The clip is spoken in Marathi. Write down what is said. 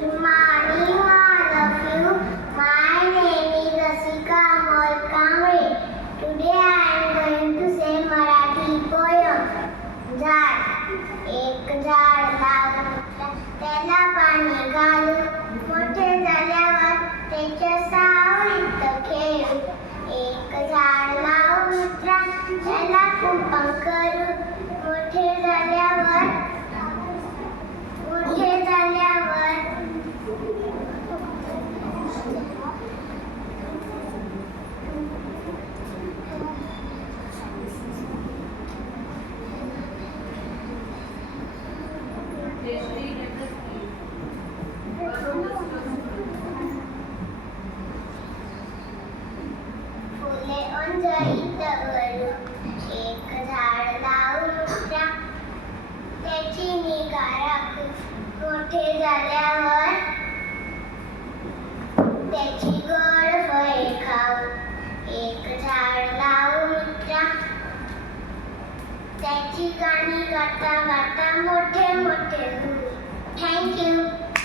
Good morning, all of you. My name is Asika Amol Kamre. Today I am going to say Marathi poem. झाड एक झाड लावून त्याला पाणी घालू मोठे झाल्यावर त्याच्या सावलीत खेळू एक झाड लावू मित्रा त्याला कुंपण करू मोठे झाल्यावर फुले ओंजळीत वळू एक झाड लावू मित्रा त्याची निगा राखू मोठे झाल्यावर त्याची गोड फळे खाऊ एक झाड लावू मित्रा त्याची गाणी गाता गाता मोठे मोठे होऊ. Thank you.